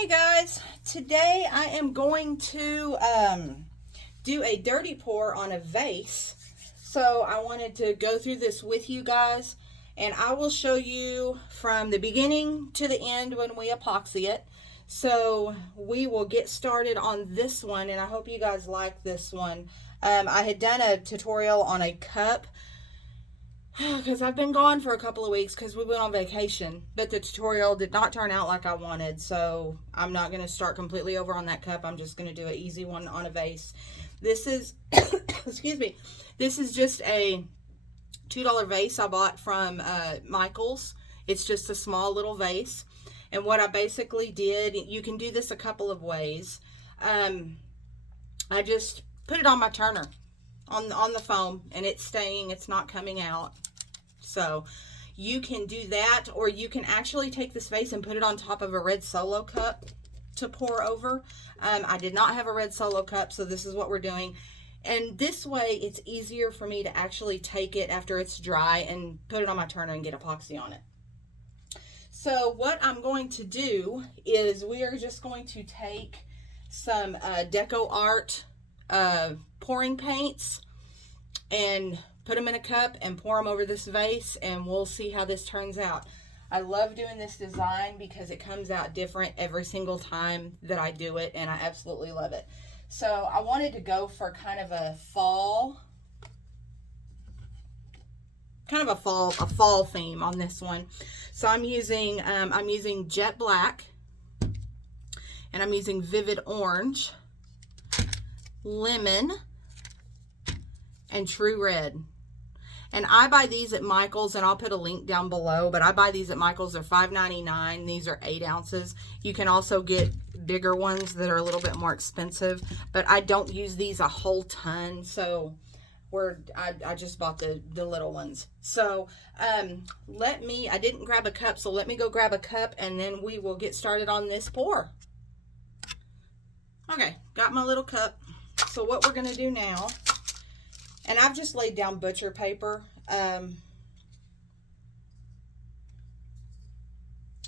Hey guys, today I am going to do a dirty pour on a vase. So I wanted to go through this with you guys, and I will show you from the beginning to the end when we epoxy it. So we will get started on this one, and I hope you guys like this one. I had done a tutorial on a cup because I've been gone for a couple of weeks because we went on vacation, but the tutorial did not turn out like I wanted, so I'm not going to start completely over on that cup. I'm just going to do an easy one on a vase. This is excuse me, this is just a $2 vase I bought from Michael's. It's just a small little vase, and what I basically did, you can do this a couple of ways. I just put it on my turner on the foam, and it's staying, it's not coming out. So you can do that, or you can actually take this vase and put it on top of a red Solo cup to pour over. I did not have a red Solo cup, so this is what we're doing. And this way it's easier for me to actually take it after it's dry and put it on my turner and get epoxy on it. So what I'm going to do is we are just going to take some Deco Art pouring paints and put them in a cup and pour them over this vase, and we'll see how this turns out. I love doing this design because it comes out different every single time that I do it, and I absolutely love it. So I wanted to go for kind of a fall theme on this one. So I'm using jet black, and I'm using vivid orange, lemon, and true red. And I buy these at Michael's, and I'll put a link down below, but I buy these at Michael's. They're $5.99. These are 8 ounces. You can also get bigger ones that are a little bit more expensive, but I don't use these a whole ton, so I just bought the little ones. So I didn't grab a cup, so let me go grab a cup, and then we will get started on this pour. Okay, got my little cup. So what we're going to do now, and I've just laid down butcher paper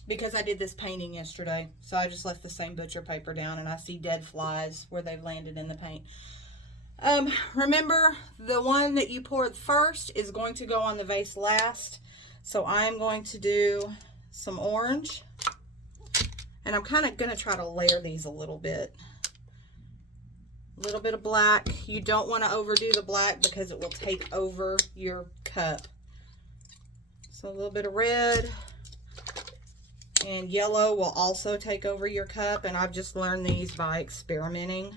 because I did this painting yesterday. So I just left the same butcher paper down, and I see dead flies where they've landed in the paint. Remember, the one that you poured first is going to go on the vase last. So I'm going to do some orange, and I'm kind of going to try to layer these a little bit. A little bit of black. You don't want to overdo the black because it will take over your cup. So a little bit of red, and yellow will also take over your cup, and I've just learned these by experimenting.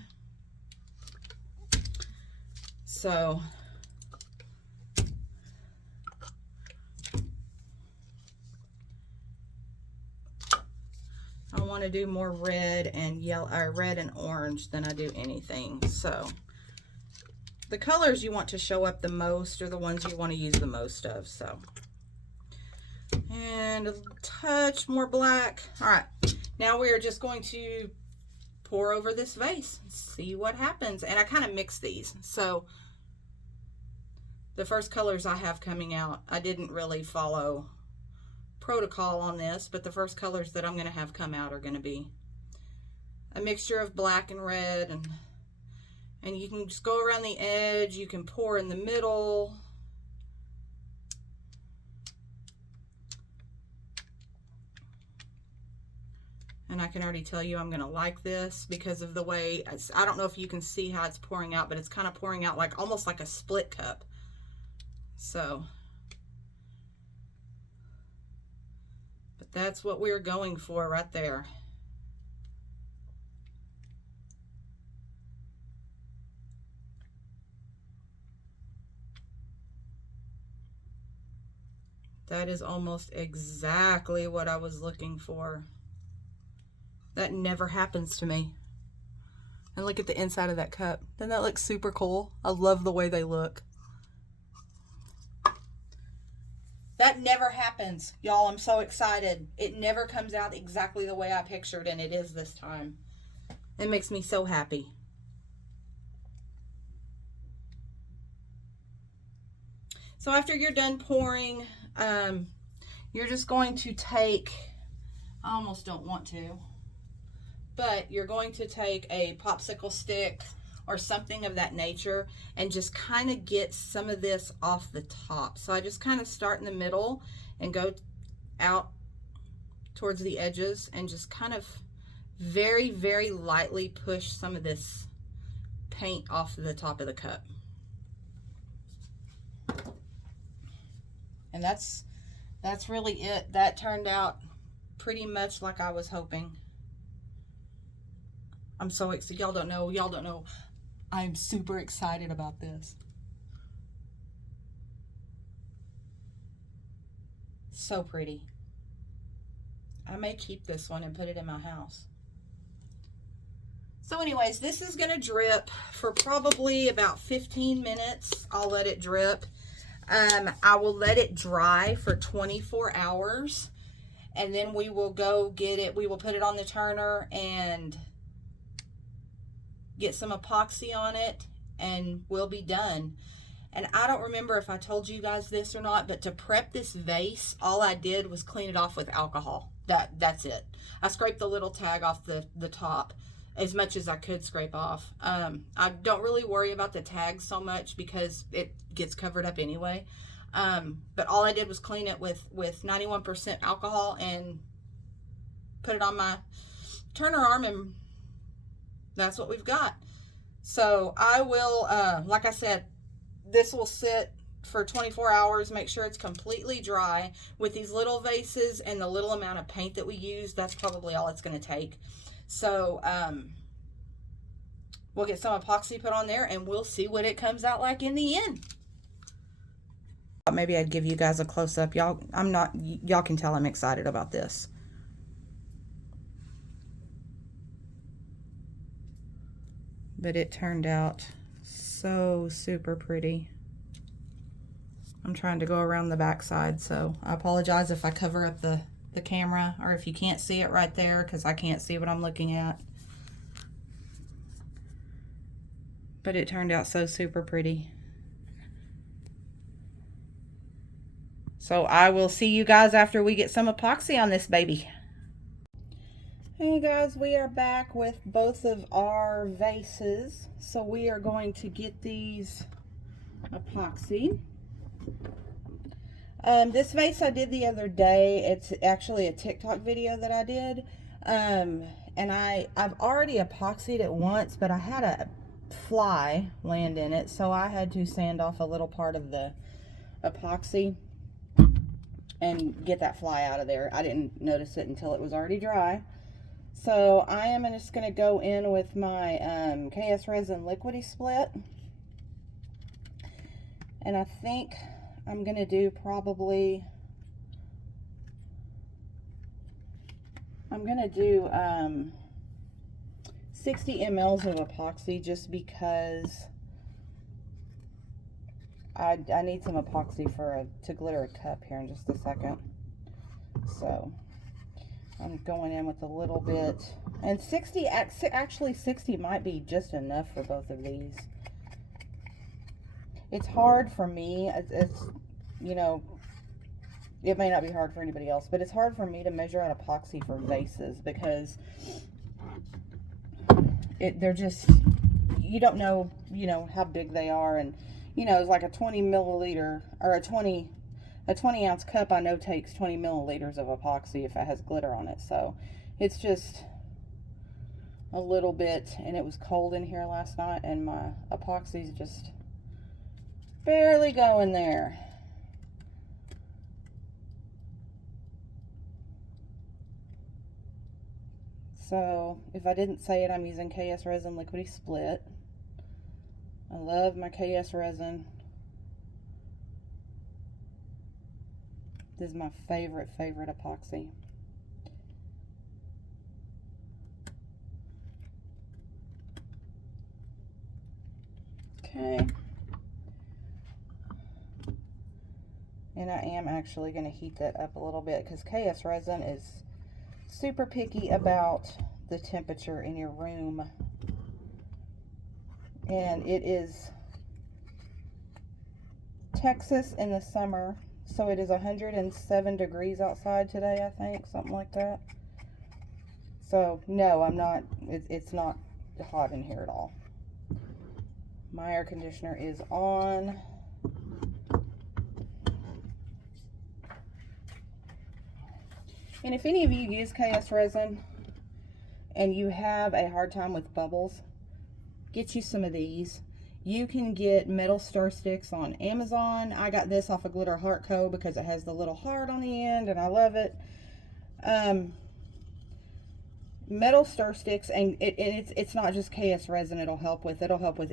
So I want to do more red and yellow, or red and orange than I do anything. So the colors you want to show up the most are the ones you want to use the most of. So, and a touch more black. All right, now we are just going to pour over this vase and see what happens. And I kind of mix these. So the first colors I have coming out, I didn't really follow protocol on this, but the first colors that I'm going to have come out are going to be a mixture of black and red, and you can just go around the edge, you can pour in the middle, and I can already tell you I'm going to like this because of the way, I don't know if you can see how it's pouring out, but it's kind of pouring out like almost like a split cup. So that's what we're going for right there. That is almost exactly what I was looking for. That never happens to me. And look at the inside of that cup. Doesn't that look super cool? I love the way they look. That never happens, y'all. I'm so excited. It never comes out exactly the way I pictured, and it is this time. It makes me so happy. So after you're done pouring, you're just going to take, I almost don't want to, but you're going to take a popsicle stick or something of that nature and just kind of get some of this off the top. So I just kind of start in the middle and go out towards the edges and just kind of very, very lightly push some of this paint off the top of the cup. And that's really it. That turned out pretty much like I was hoping. I'm so excited. Y'all don't know. I'm super excited about this. So pretty. I may keep this one and put it in my house. So anyways, this is going to drip for probably about 15 minutes. I'll let it drip. I will let it dry for 24 hours. And then we will go get it. We will put it on the turner and get some epoxy on it. And we'll be done. And I don't remember if I told you guys this or not, but to prep this vase, all I did was clean it off with alcohol. That's it. I scraped the little tag off the top as much as I could scrape off. I don't really worry about the tags so much because it gets covered up anyway. But all I did was clean it with 91% alcohol and put it on my turner arm, and that's what we've got. So I will, like I said, this will sit for 24 hours. Make sure it's completely dry. With these little vases and the little amount of paint that we use, that's probably all it's going to take. So we'll get some epoxy put on there and we'll see what it comes out like in the end. Maybe I'd give you guys a close-up. Y'all can tell I'm excited about this. But it turned out so super pretty. I'm trying to go around the back side, so I apologize if I cover up the camera or if you can't see it right there, because I can't see what I'm looking at. But it turned out so super pretty. So I will see you guys after we get some epoxy on this baby. Hey guys, we are back with both of our vases. So we are going to get these epoxy. This vase I did the other day. It's actually a TikTok video that I did. And I've already epoxied it once, but I had a fly land in it, so I had to sand off a little part of the epoxy and get that fly out of there. I didn't notice it until it was already dry. So I am just going to go in with my KS Resin Liquidy Split. And I think I'm going to do probably, I'm going to do 60 mLs of epoxy just because I need some epoxy to glitter a cup here in just a second. So I'm going in with a little bit, and 60, actually 60 might be just enough for both of these. It's hard for me, it's you know, it may not be hard for anybody else, but it's hard for me to measure out epoxy for vases because they're just, you don't know, you know, how big they are. And you know, it's like a 20 milliliter or a 20 ounce cup I know takes 20 milliliters of epoxy if it has glitter on it. So it's just a little bit, and it was cold in here last night and my epoxy's just barely going there. So if I didn't say it, I'm using KS Resin Liquidy Split. I love my KS resin. This is my favorite epoxy. Okay. And I am actually going to heat that up a little bit because KS resin is super picky about the temperature in your room. And it is Texas in the summer, so it is 107 degrees outside today, I think, something like that. So no, I'm not, it's not hot in here at all. My air conditioner is on. And if any of you use KS resin and you have a hard time with bubbles, get you some of these. You can get metal stir sticks on Amazon. I got this off of Glitter Heart Co. because it has the little heart on the end and I love it. Metal stir sticks, and it's not just KS resin it'll help with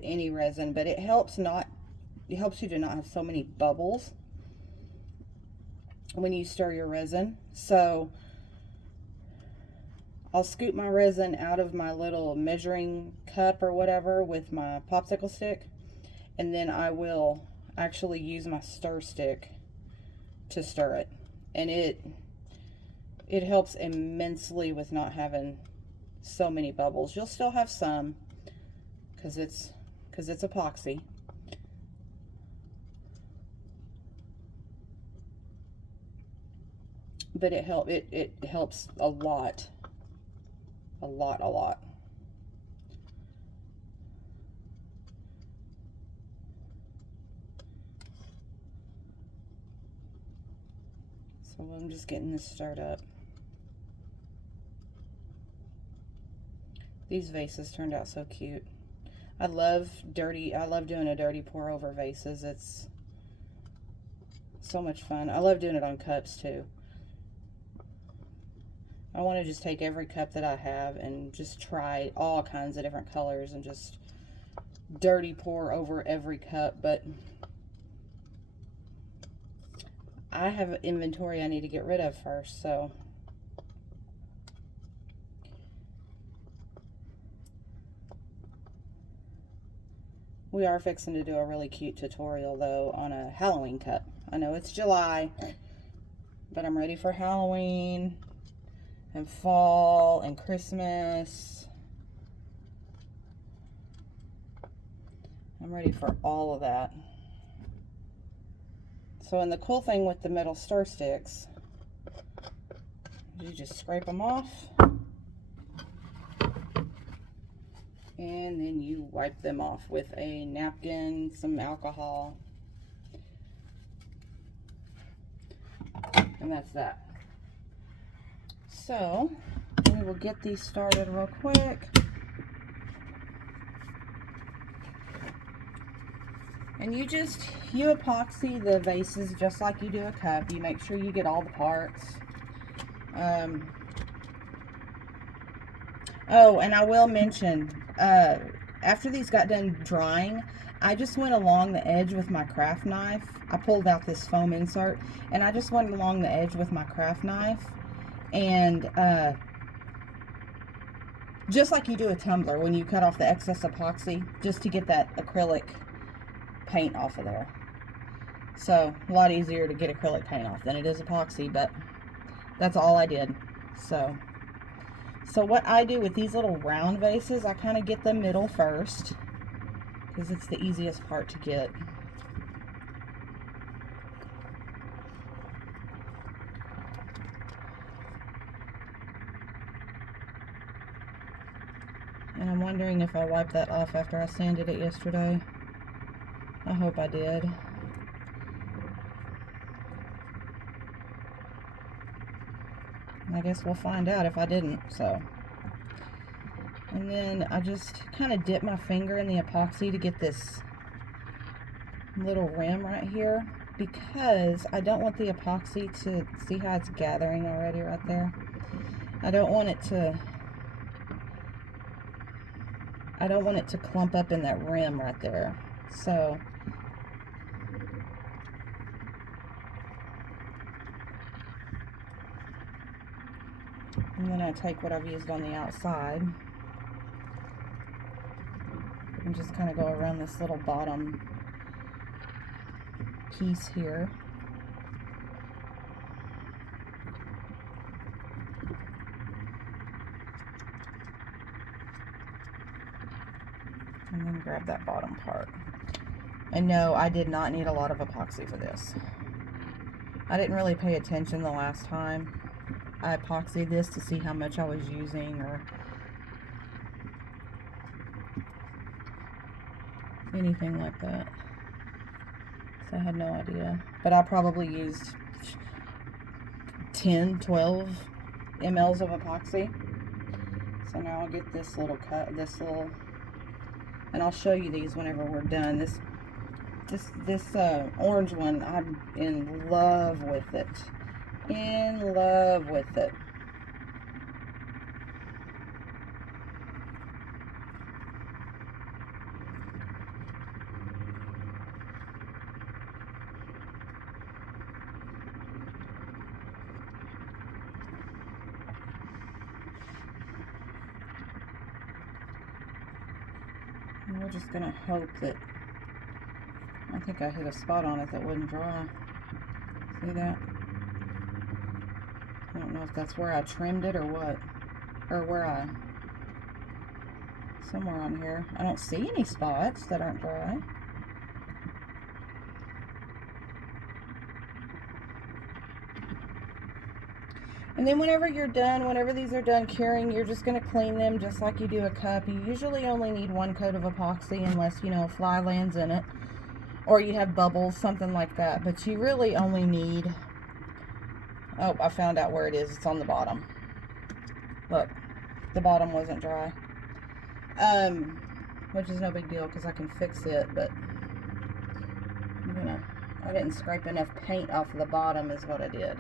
any resin, but it helps you to not have so many bubbles when you stir your resin. So I'll scoop my resin out of my little measuring cup or whatever with my popsicle stick, and then I will actually use my stir stick to stir it, and it helps immensely with not having so many bubbles. You'll still have some because it's epoxy. But it helps a lot. A lot. So I'm just getting this stirred up. These vases turned out so cute. I love doing a dirty pour over vases. It's so much fun. I love doing it on cups too. I want to just take every cup that I have and just try all kinds of different colors and just dirty pour over every cup. But I have inventory I need to get rid of first, so we are fixing to do a really cute tutorial though on a Halloween cup. I know it's July, but I'm ready for Halloween and fall and Christmas. I'm ready for all of that. So, and the cool thing with the metal stir sticks, you just scrape them off and then you wipe them off with a napkin, some alcohol, and that's that. So we will get these started real quick. And you epoxy the vases just like you do a cup. You make sure you get all the parts. Oh, and I will mention, after these got done drying, I just went along the edge with my craft knife. I pulled out this foam insert, and I just went along the edge with my craft knife. And just like you do a tumbler when you cut off the excess epoxy, just to get that acrylic paint off of there. So a lot easier to get acrylic paint off than it is epoxy, but that's all I did. So what I do with these little round vases, I kind of get the middle first because it's the easiest part to get. And I'm wondering if I wiped that off after I sanded it yesterday. I hope I did. I guess we'll find out if I didn't, so. And then I just kind of dip my finger in the epoxy to get this little rim right here, because I don't want the epoxy to, see how it's gathering already right there? I don't want it to clump up in that rim right there. So and then I take what I've used on the outside and just kind of go around this little bottom piece here. And then grab that bottom part. And no, I did not need a lot of epoxy for this. I didn't really pay attention the last time. I epoxied this to see how much I was using or anything like that. So I had no idea. But I probably used 10, 12 mLs of epoxy. So now I'll get this little and I'll show you these whenever we're done. This orange one, I'm in love with it. In love with it. And we're just gonna hope that, I think I hit a spot on it that wouldn't dry. See that? I don't know if that's where I trimmed it or what. Or where somewhere on here. I don't see any spots that aren't dry. And then whenever you're done, whenever these are done curing, you're just going to clean them just like you do a cup. You usually only need one coat of epoxy unless, you know, a fly lands in it. Or you have bubbles, something like that. But you really only need... Oh, I found out where it is. It's on the bottom. Look, the bottom wasn't dry. Which is no big deal because I can fix it, but I didn't scrape enough paint off the bottom is what I did.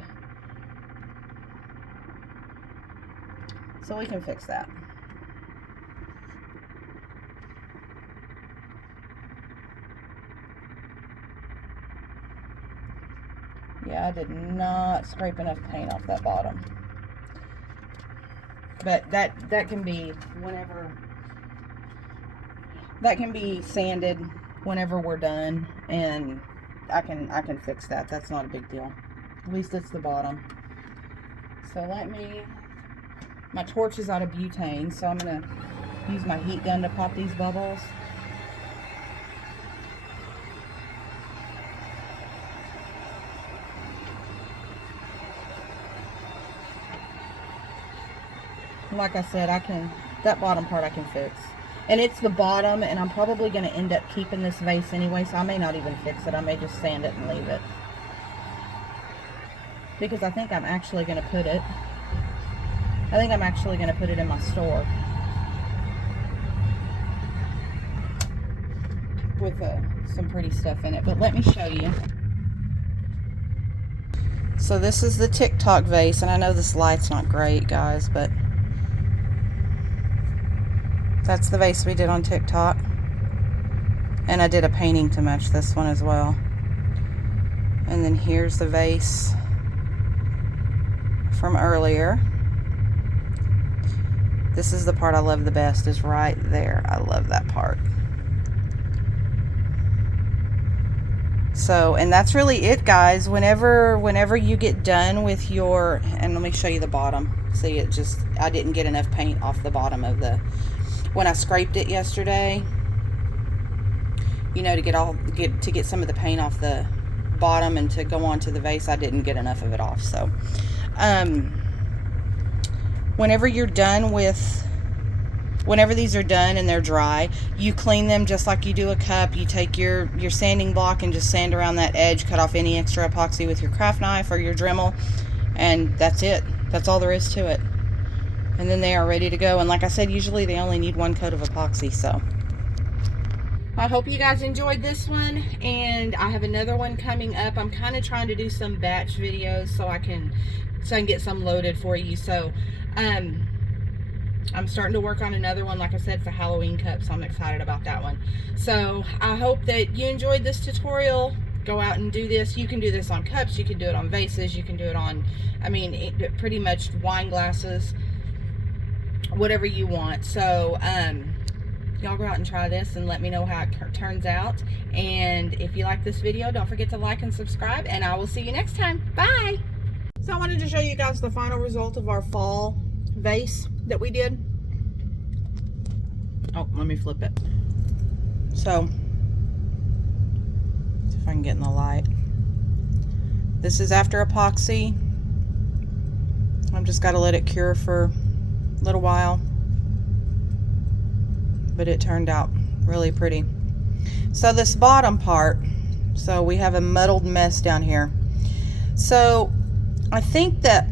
So we can fix that. Yeah, I did not scrape enough paint off that bottom. But that can be whenever, that can be sanded whenever we're done, and I can fix that. That's not a big deal. At least it's the bottom. So my torch is out of butane, so I'm gonna use my heat gun to pop these bubbles. Like I said, that bottom part I can fix. And it's the bottom, and I'm probably going to end up keeping this vase anyway, so I may not even fix it. I may just sand it and leave it. Because I think I'm actually going to put it in my store. With some pretty stuff in it. But let me show you. So this is the TikTok vase, and I know this light's not great, guys, but that's the vase we did on TikTok. And I did a painting to match this one as well. And then here's the vase from earlier. This is the part I love the best, is right there. I love that part. So, and that's really it, guys. Whenever you get done with your, and let me show you the bottom. See, I didn't get enough paint off the bottom of when I scraped it yesterday, you know, to get some of the paint off the bottom and to go onto the vase, I didn't get enough of it off. So, whenever these are done and they're dry, you clean them just like you do a cup. You take your sanding block and just sand around that edge, cut off any extra epoxy with your craft knife or your Dremel, and that's it. That's all there is to it. And then they are ready to go. And like I said, usually they only need one coat of epoxy. So I hope you guys enjoyed this one, and I have another one coming up. I'm kind of trying to do some batch videos so I can get some loaded for you. So I'm starting to work on another one. Like I said, it's a Halloween cup, so I'm excited about that one. So I hope that you enjoyed this tutorial. Go out and do this. You can do this on cups, you can do it on vases, you can do it on, pretty much wine glasses, whatever you want. So y'all go out and try this and let me know how it turns out. And if you like this video, don't forget to like and subscribe, and I will see you next time. Bye. So I wanted to show you guys the final result of our fall vase that we did. Oh, let me flip it. So, see if I can get in the light. This is after epoxy. I've just got to let it cure for a little while. But it turned out really pretty. So this bottom part, so we have a muddled mess down here. So I think that,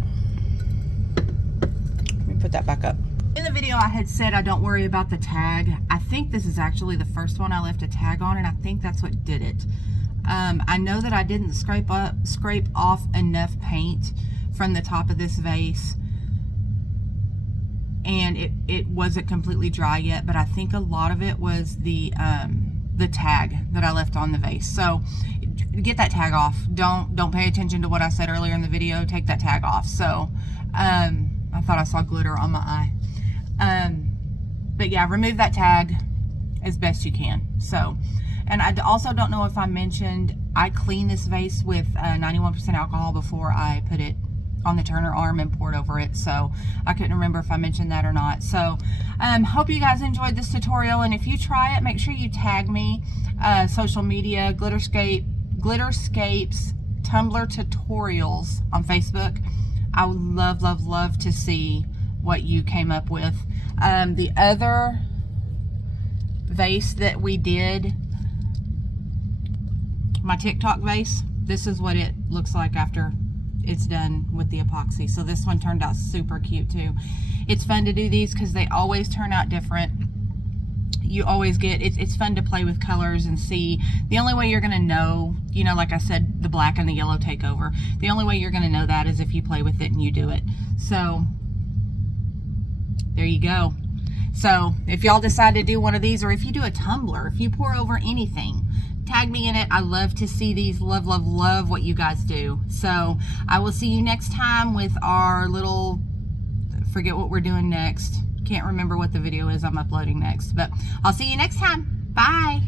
let me put that back up. In the video I had said I don't worry about the tag. I think this is actually the first one I left a tag on, and I think that's what did it. I know that I didn't scrape off enough paint from the top of this vase, and it wasn't completely dry yet, but I think a lot of it was the tag that I left on the vase. So get that tag off. Don't pay attention to what I said earlier in the video. Take that tag off. So I thought I saw glitter on my eye. But yeah, remove that tag as best you can. So, and I also don't know if I mentioned, I cleaned this vase with 91% alcohol before I put it on the turner arm and poured over it. So I couldn't remember if I mentioned that or not. So hope you guys enjoyed this tutorial, and if you try it, make sure you tag me, social media, Glitterscapes Tumbler Tutorials on Facebook. I would love to see what you came up with. The other vase that we did, my TikTok vase, this is what it looks like after it's done with the epoxy. So this one turned out super cute too. It's fun to do these because they always turn out different. You always get, it's fun to play with colors and see. The only way you're gonna know, you know, like I said, the black and the yellow take over. The only way you're gonna know that is if you play with it and you do it. So there you go. So if y'all decide to do one of these, or if you do a tumbler, if you pour over anything, tag me in it. I love to see these. Love what you guys do. So I will see you next time with our little, forget what we're doing next. Can't remember what the video is I'm uploading next, but I'll see you next time. Bye.